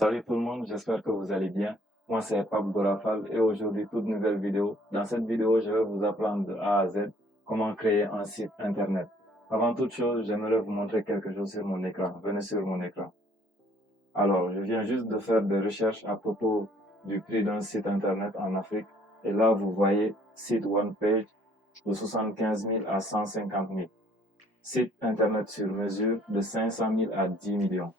Salut tout le monde, j'espère que vous allez bien. Moi c'est Pape Gorafal et aujourd'hui toute nouvelle vidéo. Dans cette vidéo, je vais vous apprendre de A à Z comment créer un site internet. Avant toute chose, j'aimerais vous montrer quelque chose sur mon écran. Venez sur mon écran. Alors, je viens juste de faire des recherches à propos du prix d'un site internet en Afrique. Et là, vous voyez site one page de 75 000 à 150 000. Site internet sur mesure de 500 000 à 10 millions.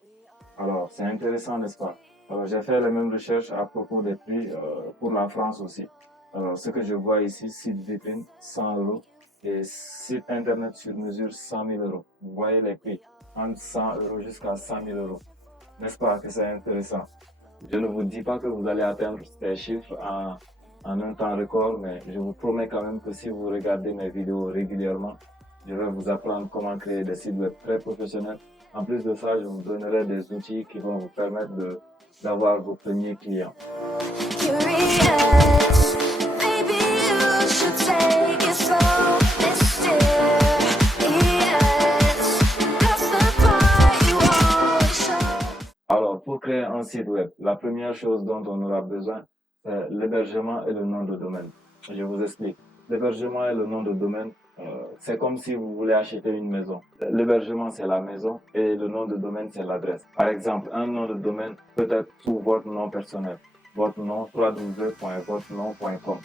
Alors, c'est intéressant, n'est-ce pas? Alors, j'ai fait les mêmes recherches à propos des prix pour la France aussi. Alors, ce que je vois ici, site vitrine, 100 euros et site internet sur mesure, 100 000 euros. Vous voyez les prix, entre 100 euros jusqu'à 100 000 euros. N'est-ce pas que c'est intéressant? Je ne vous dis pas que vous allez atteindre ces chiffres en un temps record, mais je vous promets quand même que si vous regardez mes vidéos régulièrement, je vais vous apprendre comment créer des sites web très professionnels. En plus de ça, je vous donnerai des outils qui vont vous permettre d'avoir vos premiers clients. Alors, pour créer un site web, la première chose dont on aura besoin, c'est l'hébergement et le nom de domaine. Je vous explique. L'hébergement et le nom de domaine, c'est comme si vous voulez acheter une maison. L'hébergement, c'est la maison et le nom de domaine, c'est l'adresse. Par exemple, un nom de domaine peut être sous votre nom personnel. Votre nom, www.votrenom.com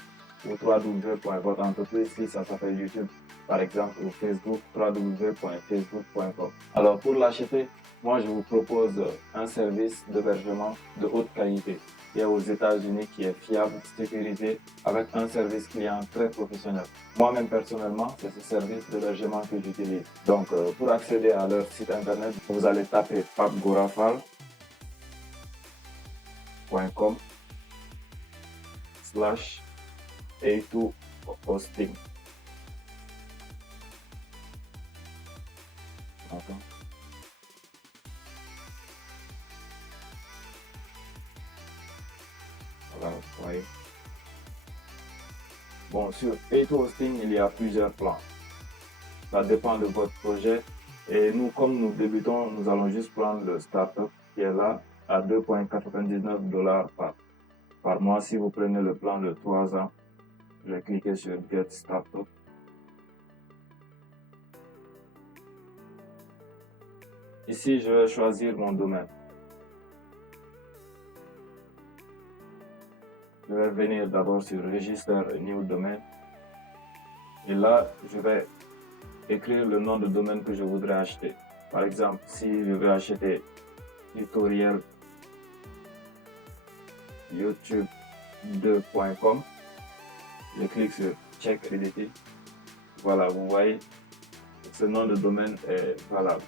ou www.votreentreprise, si ça s'appelle YouTube, par exemple, ou Facebook, www.facebook.com. Alors, pour l'acheter, moi, je vous propose un service d'hébergement de haute qualité qui est aux États-Unis, qui est fiable, sécurisé, avec un service client très professionnel. Moi-même, personnellement, c'est ce service d'hébergement que j'utilise. Donc, pour accéder à leur site internet, vous allez taper papegorafal.com/A2hosting. Voilà, vous voyez. Bon, sur A2 Hosting, il y a plusieurs plans. Ça dépend de votre projet. Et nous, comme nous débutons, nous allons juste prendre le startup qui est là à 2,99 $ par mois. Si vous prenez le plan de 3 ans, je vais cliquer sur Get Startup. Ici, je vais choisir mon domaine. Je vais venir d'abord sur Register a New Domain. Et là, je vais écrire le nom de domaine que je voudrais acheter. Par exemple, si je veux acheter tutoriel youtube2.com, je clique sur Check Edit. Voilà, vous voyez, ce nom de domaine est valable.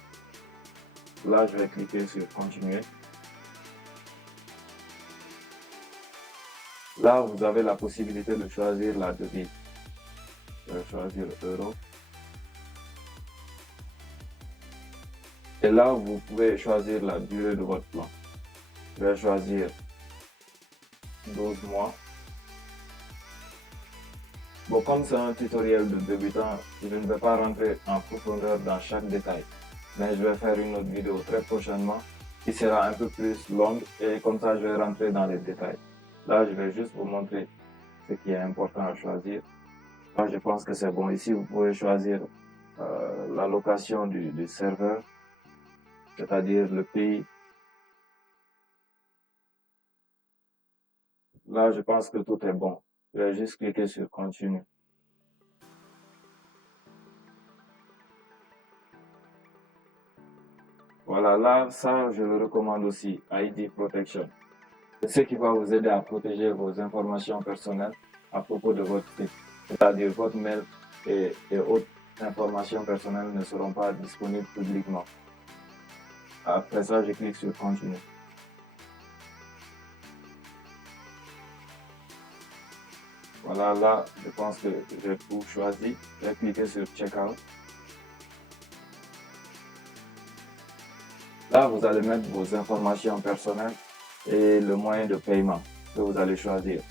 Là, je vais cliquer sur Continuer. Là, vous avez la possibilité de choisir la devise. Je vais choisir euro. Et là, vous pouvez choisir la durée de votre plan. Je vais choisir 12 mois. Bon, comme c'est un tutoriel de débutant, je ne vais pas rentrer en profondeur dans chaque détail. Mais je vais faire une autre vidéo très prochainement qui sera un peu plus longue et comme ça, je vais rentrer dans les détails. Là, je vais juste vous montrer ce qui est important à choisir. Là, je pense que c'est bon. Ici, vous pouvez choisir la location du serveur, c'est-à-dire le pays. Là, je pense que tout est bon. Je vais juste cliquer sur Continue. Voilà, là, ça, je le recommande aussi, ID Protection. C'est ce qui va vous aider à protéger vos informations personnelles à propos de votre site. C'est-à-dire votre mail et autres informations personnelles ne seront pas disponibles publiquement. Après ça, je clique sur Continue. Voilà, là, je pense que j'ai tout choisi. Je vais cliquer sur Checkout. Là, vous allez mettre vos informations personnelles et le moyen de paiement que vous allez choisir.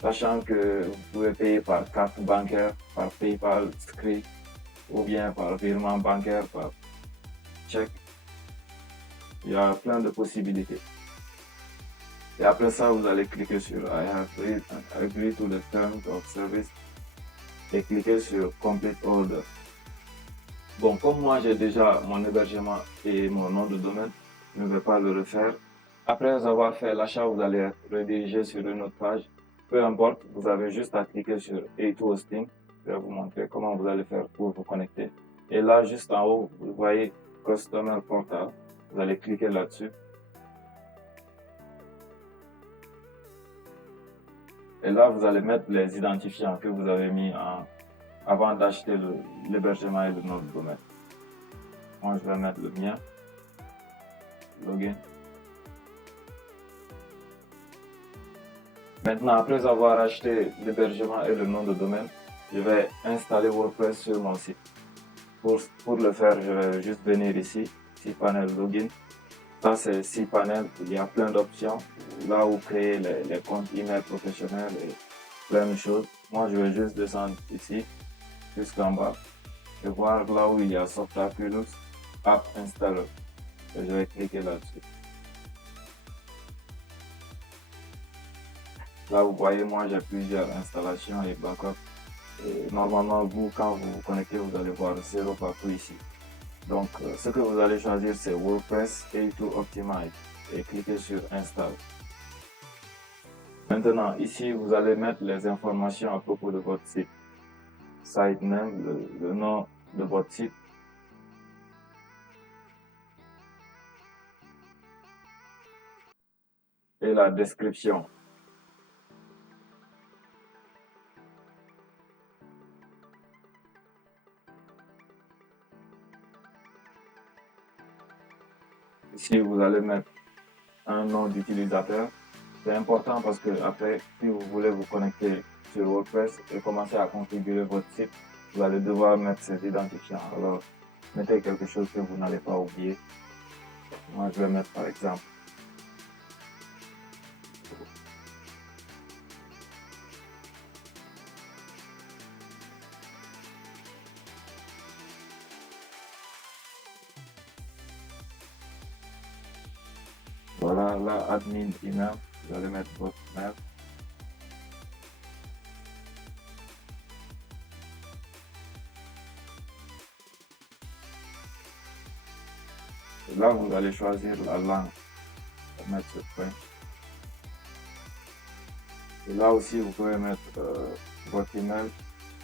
Sachant que vous pouvez payer par carte bancaire, par PayPal, Script, ou bien par virement bancaire, par chèque. Il y a plein de possibilités. Et après ça, vous allez cliquer sur I agree to the terms of service et cliquer sur Complete Order. Bon, comme moi j'ai déjà mon hébergement et mon nom de domaine, je ne vais pas le refaire. Après avoir fait l'achat, vous allez être redirigé sur une autre page. Peu importe, vous avez juste à cliquer sur A2 Hosting. Je vais vous montrer comment vous allez faire pour vous connecter. Et là, juste en haut, vous voyez Customer Portal. Vous allez cliquer là-dessus. Et là, vous allez mettre les identifiants que vous avez mis avant d'acheter l'hébergement et le nom de domaine. Moi, je vais mettre le mien. Login. Maintenant, après avoir acheté l'hébergement et le nom de domaine, je vais installer WordPress sur mon site. Pour le faire, je vais juste venir ici, cPanel Login. Ça, c'est cPanel. Il y a plein d'options. Là où créer les comptes email professionnels et plein de choses. Moi, je vais juste descendre ici, jusqu'en bas, et voir là où il y a Softaculous App Installer. Et je vais cliquer là-dessus. Là, vous voyez, moi, j'ai plusieurs installations et backup. Et normalement, vous, quand vous vous connectez, vous allez voir 0 partout ici. Donc, ce que vous allez choisir, c'est WordPress A2 Optimize et cliquez sur Install. Maintenant, ici, vous allez mettre les informations à propos de votre site. Site name, le nom de votre site. Et la description. Ici, vous allez mettre un nom d'utilisateur. C'est important parce que après, si vous voulez vous connecter sur WordPress et commencer à configurer votre site, vous allez devoir mettre ces identifiants. Alors, mettez quelque chose que vous n'allez pas oublier. Moi, je vais mettre par exemple. Voilà, là, admin email. Vous allez mettre votre mail. Et là, vous allez choisir la langue. Mettre ce point. Et là aussi, vous pouvez mettre votre email.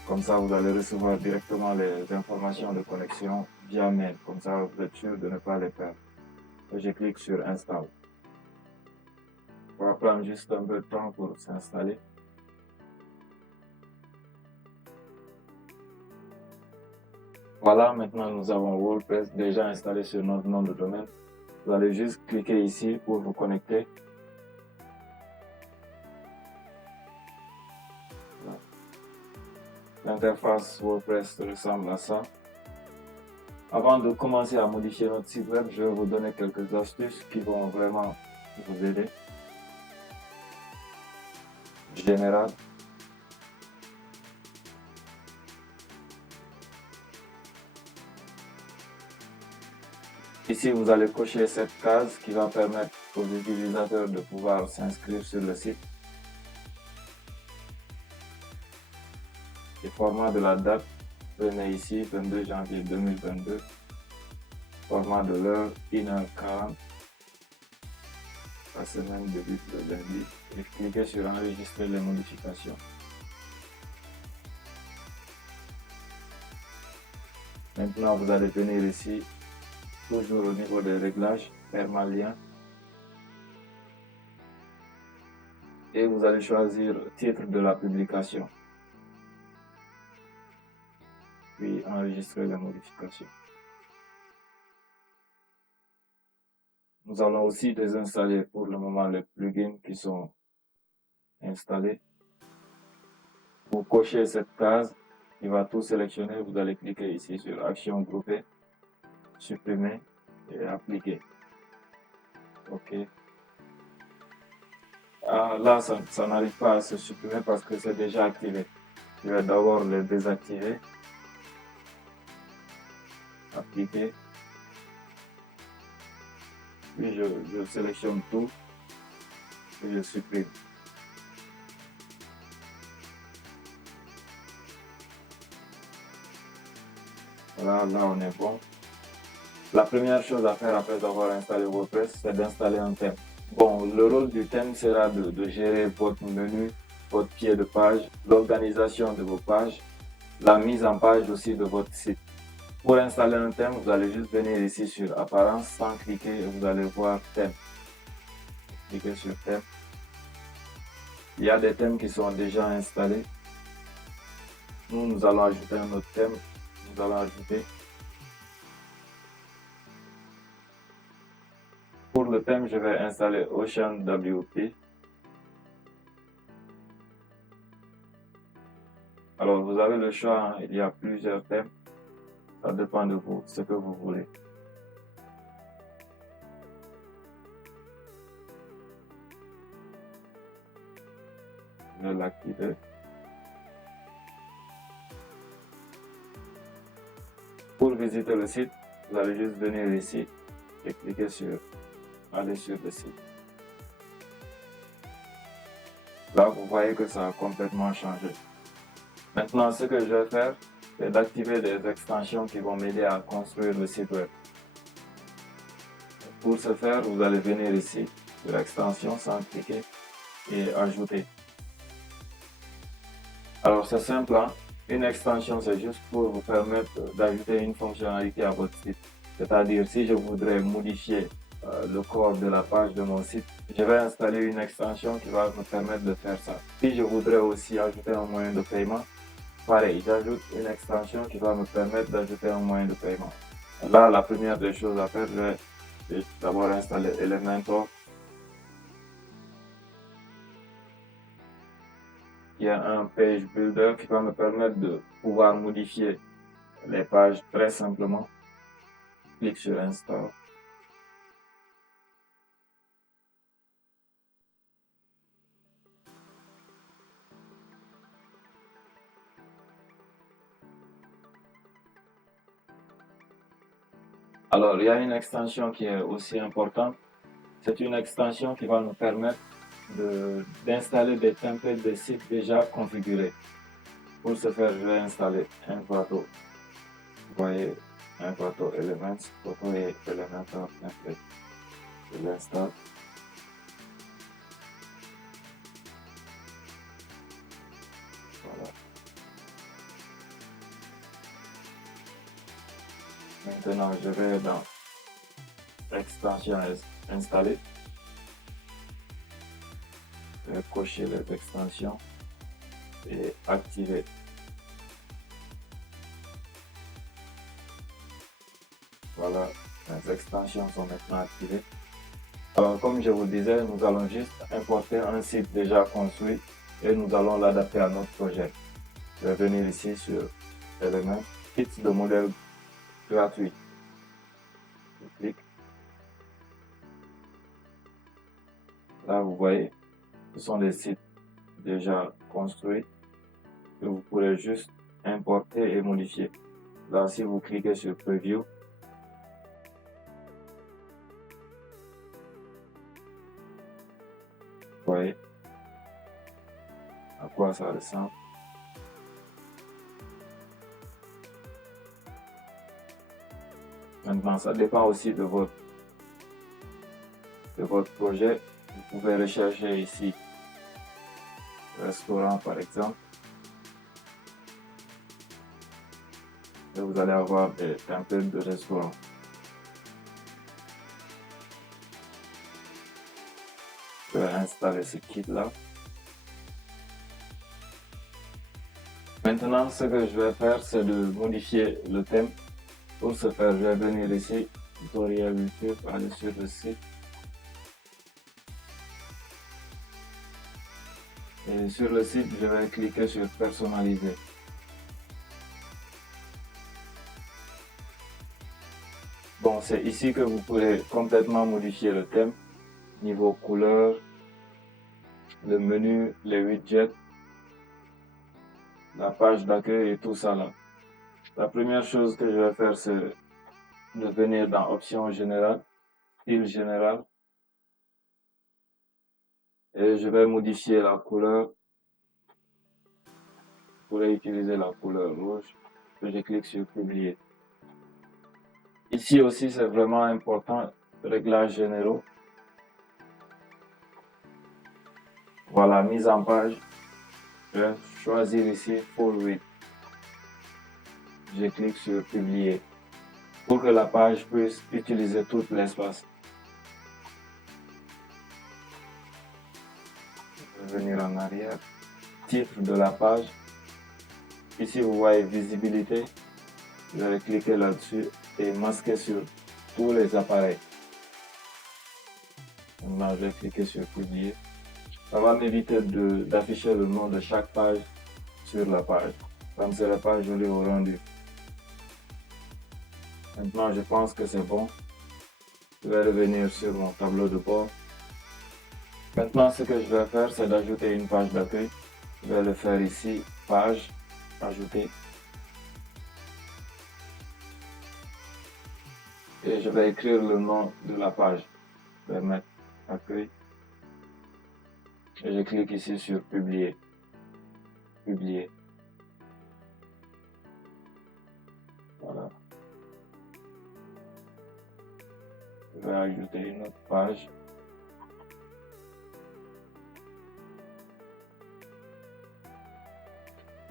Comme ça, vous allez recevoir directement les informations de connexion via mail. Comme ça, vous êtes sûr de ne pas les perdre. Et je clique sur Install. Ça va prendre juste un peu de temps pour s'installer. Voilà, maintenant nous avons WordPress déjà installé sur notre nom de domaine. Vous allez juste cliquer ici pour vous connecter. L'interface WordPress ressemble à ça. Avant de commencer à modifier notre site web, je vais vous donner quelques astuces qui vont vraiment vous aider. Général. Ici, vous allez cocher cette case qui va permettre aux utilisateurs de pouvoir s'inscrire sur le site. Le format de la date, prenez ici 22 janvier 2022. Format de l'heure 1h40. La semaine débute le lundi. Et cliquez sur enregistrer les modifications. Maintenant, vous allez venir ici, toujours au niveau des réglages, permalien. Et vous allez choisir le titre de la publication. Puis enregistrer les modifications. Nous allons aussi désinstaller pour le moment les plugins qui sont installés. Pour cocher cette case, il va tout sélectionner. Vous allez cliquer ici sur Action groupée, supprimer et appliquer. OK. Là, ça n'arrive pas à se supprimer parce que c'est déjà activé. Je vais d'abord le désactiver. Appliquer. Puis je sélectionne tout. et je supprime. Voilà, là on est bon. La première chose à faire après avoir installé WordPress, c'est d'installer un thème. Bon, le rôle du thème sera de gérer votre menu, votre pied de page, l'organisation de vos pages, la mise en page aussi de votre site. Pour installer un thème, vous allez juste venir ici sur Apparence, sans cliquer, et vous allez voir Thème. Cliquez sur Thème. Il y a des thèmes qui sont déjà installés. Nous allons ajouter un autre thème. Nous allons ajouter. Pour le thème, je vais installer Ocean WP. Alors, vous avez le choix, hein. Il y a plusieurs thèmes. Ça dépend de vous, ce que vous voulez. Je vais l'activer. Pour visiter le site, vous allez juste venir ici et cliquer sur aller sur le site. Là, vous voyez que ça a complètement changé. Maintenant, ce que je vais faire, c'est d'activer des extensions qui vont m'aider à construire le site web. Pour ce faire, vous allez venir ici sur l'extension sans cliquer et ajouter. Alors, c'est simple, hein? Une extension, c'est juste pour vous permettre d'ajouter une fonctionnalité à votre site. C'est-à-dire, si je voudrais modifier le corps de la page de mon site, je vais installer une extension qui va me permettre de faire ça. Si je voudrais aussi ajouter un moyen de paiement, pareil, j'ajoute une extension qui va me permettre d'ajouter un moyen de paiement. Là, la première des choses à faire, je vais d'abord installer Elementor. Il y a un page builder qui va me permettre de pouvoir modifier les pages très simplement. Clique sur Install. Alors, il y a une extension qui est aussi importante. C'est une extension qui va nous permettre d'installer des templates de sites déjà configurés. Pour ce faire, je vais installer Envato. Vous voyez, Envato Elements, Photo et Elementor Template. Je l'installe. Voilà. Maintenant, je vais dans l'extension installée. Je vais cocher les extensions et activer. Voilà, les extensions sont maintenant activées. Alors, comme je vous disais, nous allons juste importer un site déjà construit et nous allons l'adapter à notre projet. Je vais venir ici sur Element, Kit de modèle gratuit. Je clique. Là, vous voyez, ce sont des sites déjà construits que vous pourrez juste importer et modifier. Là, si vous cliquez sur Preview, vous voyez à quoi ça ressemble. Maintenant, ça dépend aussi de votre projet. Vous pouvez rechercher ici restaurant par exemple. Et vous allez avoir des templates de restaurant. Je vais installer ce kit là. Maintenant, ce que je vais faire, c'est de modifier le thème. Pour ce faire, je vais venir ici, tutoriel YouTube, aller sur le site. Et sur le site, je vais cliquer sur personnaliser. Bon, c'est ici que vous pourrez complètement modifier le thème, niveau couleur, le menu, les widgets, la page d'accueil et tout ça là. La première chose que je vais faire, c'est de venir dans Options générales, Style général. Et je vais modifier la couleur. Je pourrais utiliser la couleur rouge. Je clique sur publier. Ici aussi, c'est vraiment important, réglages généraux. Voilà, mise en page. Je vais choisir ici Full Width. Je clique sur publier pour que la page puisse utiliser tout l'espace. Je vais venir en arrière. Titre de la page. Ici, vous voyez visibilité. Je vais cliquer là-dessus et masquer sur tous les appareils. Maintenant, je vais cliquer sur publier. Ça va m'éviter d'afficher le nom de chaque page sur la page. Ça ne serait pas joli au rendu. Maintenant, je pense que c'est bon. Je vais revenir sur mon tableau de bord. Maintenant, ce que je vais faire, c'est d'ajouter une page d'accueil. Je vais le faire ici, page, ajouter. Et je vais écrire le nom de la page. Je vais mettre accueil. Et je clique ici sur publier. Publier. Voilà. Je vais ajouter une autre page.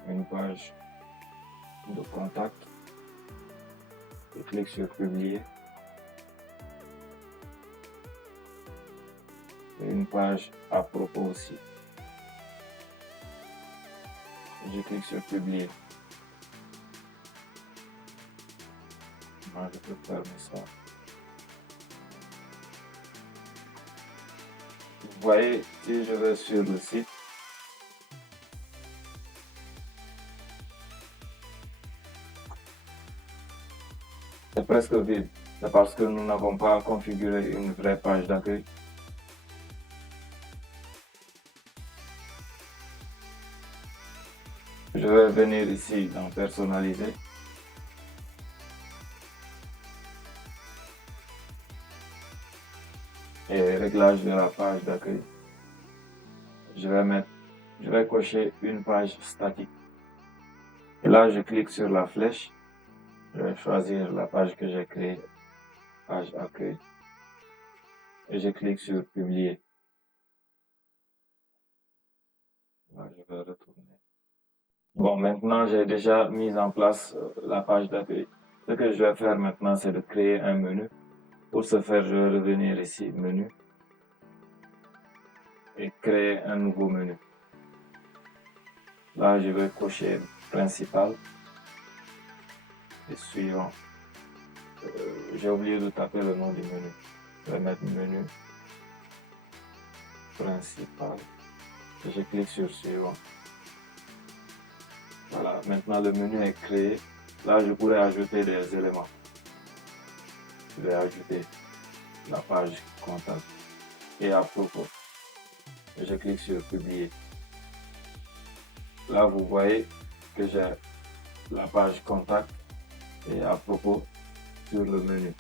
Une page de contact. Je clique sur publier. Et une page à propos aussi. Je clique sur publier. Maintenant, je peux fermer ça. Vous voyez, si je vais sur le site, c'est presque vide. C'est parce que nous n'avons pas configuré une vraie page d'accueil. Je vais venir ici dans personnaliser. Et réglage de la page d'accueil. Je vais cocher une page statique. Et là, je clique sur la flèche. Je vais choisir la page que j'ai créée, page accueil. Et je clique sur publier. Là, je vais retourner. Bon, maintenant, j'ai déjà mis en place la page d'accueil. Ce que je vais faire maintenant, c'est de créer un menu. Pour ce faire, je vais revenir ici, menu. Et créer un nouveau menu. Là, je vais cocher principal et suivant. J'ai oublié de taper le nom du menu. Je vais mettre menu principal et je clique sur suivant. Voilà, maintenant le menu est créé. Là, je pourrais ajouter des éléments. Je vais ajouter la page contact et à propos. Et je clique sur publier. Là, vous voyez que j'ai la page contact et à propos sur le menu.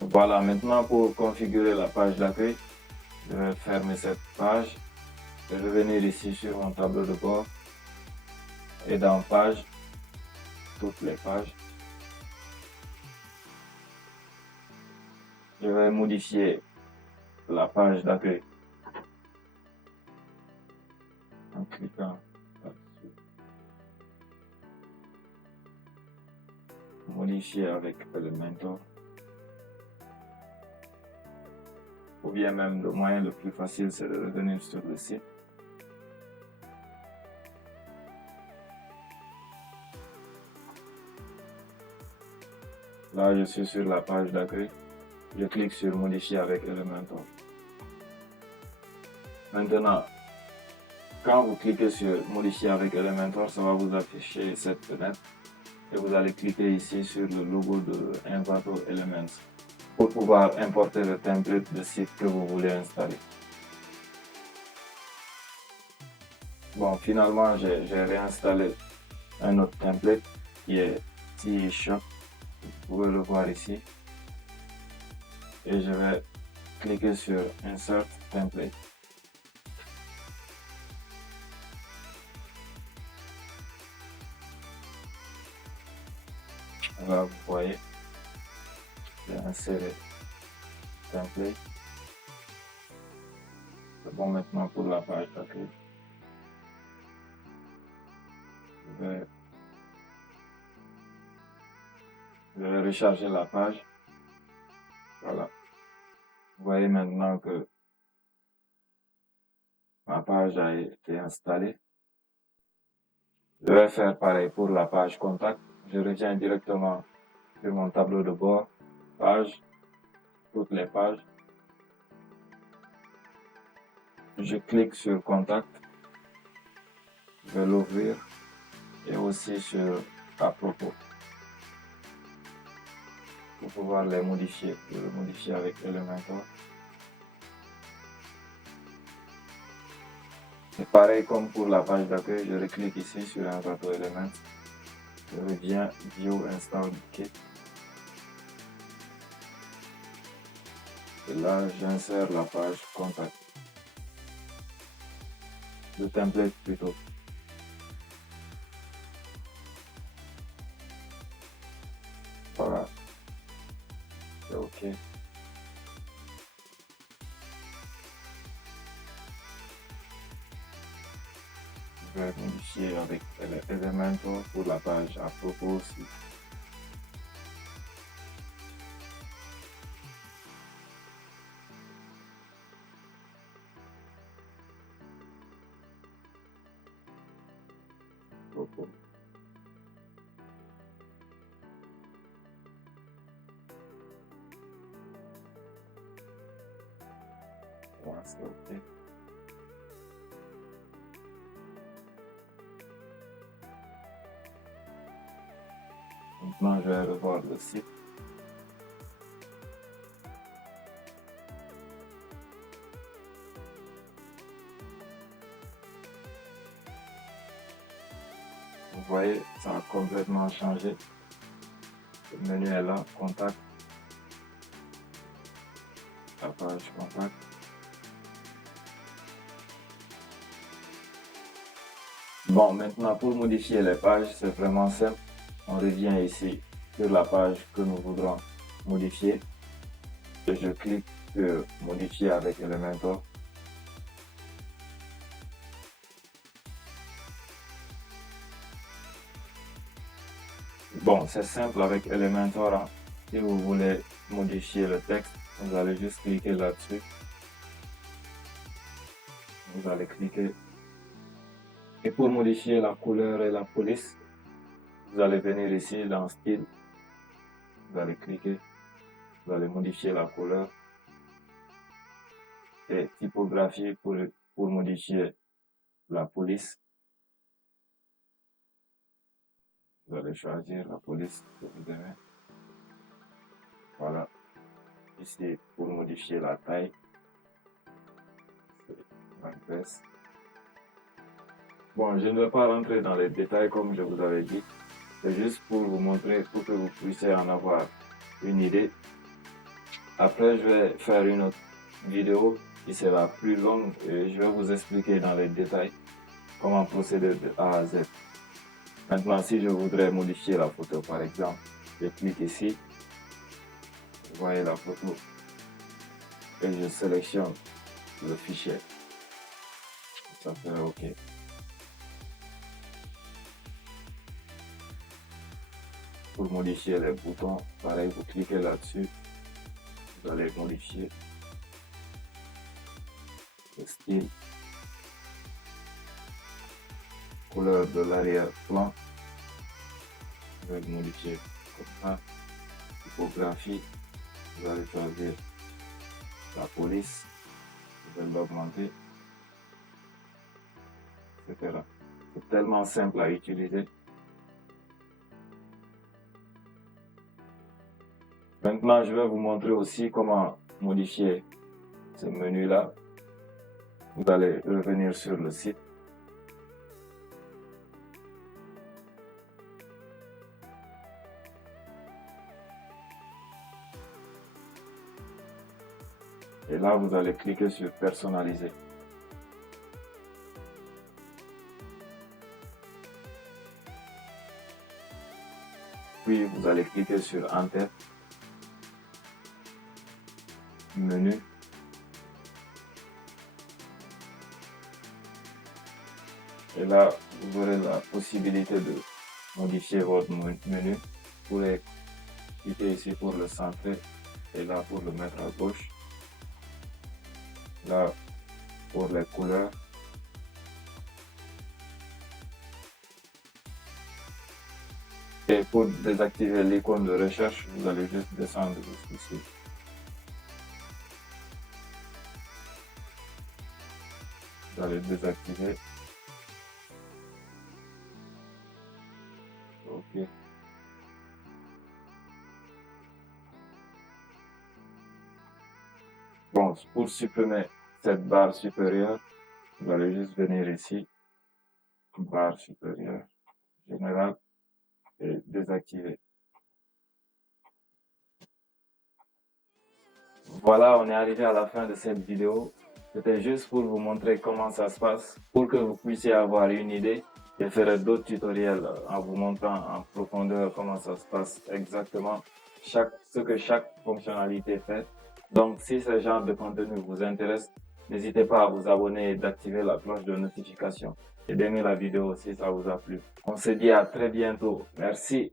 Voilà, maintenant pour configurer la page d'accueil, je vais fermer cette page et revenir ici sur mon tableau de bord et dans page, toutes les pages. Je vais modifier la page d'accueil en cliquant là-dessus. Modifier avec Elementor. Ou bien même le moyen le plus facile, c'est de revenir sur le site. Là, je suis sur la page d'accueil. Je clique sur modifier avec Elementor. Maintenant, quand vous cliquez sur modifier avec Elementor, ça va vous afficher cette fenêtre. Et vous allez cliquer ici sur le logo de Envato Elements pour pouvoir importer le template de site que vous voulez installer. Bon, finalement, j'ai réinstallé un autre template qui est TeeShop. Vous pouvez le voir ici. Et je vais cliquez sur Insert Template. Là, vous voyez, j'ai inséré template. C'est bon maintenant pour la page d'accueil. Je vais recharger la page. Voilà. Vous voyez maintenant que ma page a été installée. Je vais faire pareil pour la page contact. Je reviens directement sur mon tableau de bord, page, toutes les pages. Je clique sur contact. Je vais l'ouvrir et aussi sur à propos pour pouvoir les modifier. Je vais le modifier avec Elementor. C'est pareil comme pour la page d'accueil, je reclique ici sur Envato Element. Je reviens View Install Kit. Et là, j'insère la page contact. Le template plutôt. Voilà. C'est OK. Je vais modifier avec Elementor pour la page à propos aussi. Propos. Voilà, c'est OK. Maintenant, je vais revoir le site. Vous voyez, ça a complètement changé. Le menu est là, contact. La page contact. Bon, maintenant pour modifier les pages, c'est vraiment simple. On revient ici sur la page que nous voudrons modifier. Et je clique sur modifier avec Elementor. Bon, c'est simple avec Elementor. Hein. Si vous voulez modifier le texte, vous allez juste cliquer là-dessus. Vous allez cliquer. Et pour modifier la couleur et la police, vous allez venir ici dans Style. Vous allez cliquer. Vous allez modifier la couleur. Et typographie pour modifier la police. Vous allez choisir la police que vous aimez. Voilà. Ici, pour modifier la taille, c'est WordPress. Bon, je ne vais pas rentrer dans les détails comme je vous avais dit. C'est juste pour vous montrer, pour que vous puissiez en avoir une idée. Après, je vais faire une autre vidéo qui sera plus longue et je vais vous expliquer dans les détails comment procéder de A à Z. Maintenant, si je voudrais modifier la photo, par exemple, je clique ici, vous voyez la photo, et je sélectionne le fichier. Ça fait OK. Pour modifier les boutons, pareil, vous cliquez là-dessus, vous allez modifier le style, couleur de l'arrière-plan, je vais le modifier comme ça, typographie, vous allez choisir la police, vous allez l'augmenter, etc. C'est tellement simple à utiliser. Maintenant, je vais vous montrer aussi comment modifier ce menu-là. Vous allez revenir sur le site. Et là, vous allez cliquer sur personnaliser. Puis, vous allez cliquer sur Enter, menu. Et là, vous aurez la possibilité de modifier votre menu. Vous pouvez cliquer ici pour le centrer et là pour le mettre à gauche. Là, pour les couleurs. Et pour désactiver l'icône de recherche, vous allez juste descendre ici. Vous allez désactiver. OK. Bon, pour supprimer cette barre supérieure, vous allez juste venir ici, barre supérieure, générale, et désactiver. Voilà, on est arrivé à la fin de cette vidéo. C'était juste pour vous montrer comment ça se passe, pour que vous puissiez avoir une idée. Je ferai d'autres tutoriels en vous montrant en profondeur comment ça se passe exactement, ce que chaque fonctionnalité fait. Donc, si ce genre de contenu vous intéresse, n'hésitez pas à vous abonner et d'activer la cloche de notification. Et d'aimer la vidéo si ça vous a plu. On se dit à très bientôt. Merci.